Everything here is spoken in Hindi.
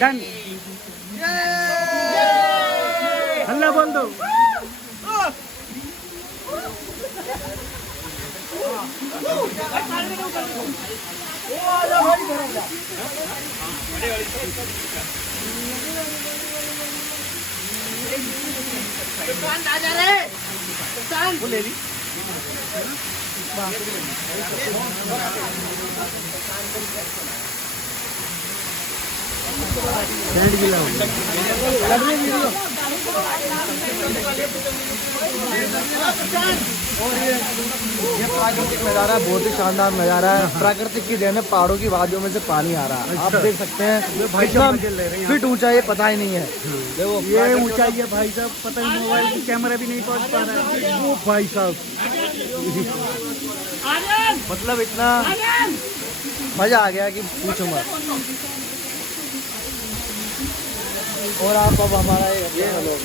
डन। हल्ला बोल दो। वो ले ली। ये प्राकृतिक नज़ारा बहुत ही शानदार नज़ारा है। प्राकृतिक की देन है, पहाड़ों की वादियों में से पानी आ रहा है। आप देख सकते हैं कितना फीट ऊंचा, ये पता ही नहीं है। देखो ये ऊंचाई है भाई साहब, पता नहीं मोबाइल की कैमरा भी नहीं पहुंच पा रहा है। वो भाई साहब मतलब इतना मजा आ गया कि पूछो मत। और आप अब हमारा ये लोग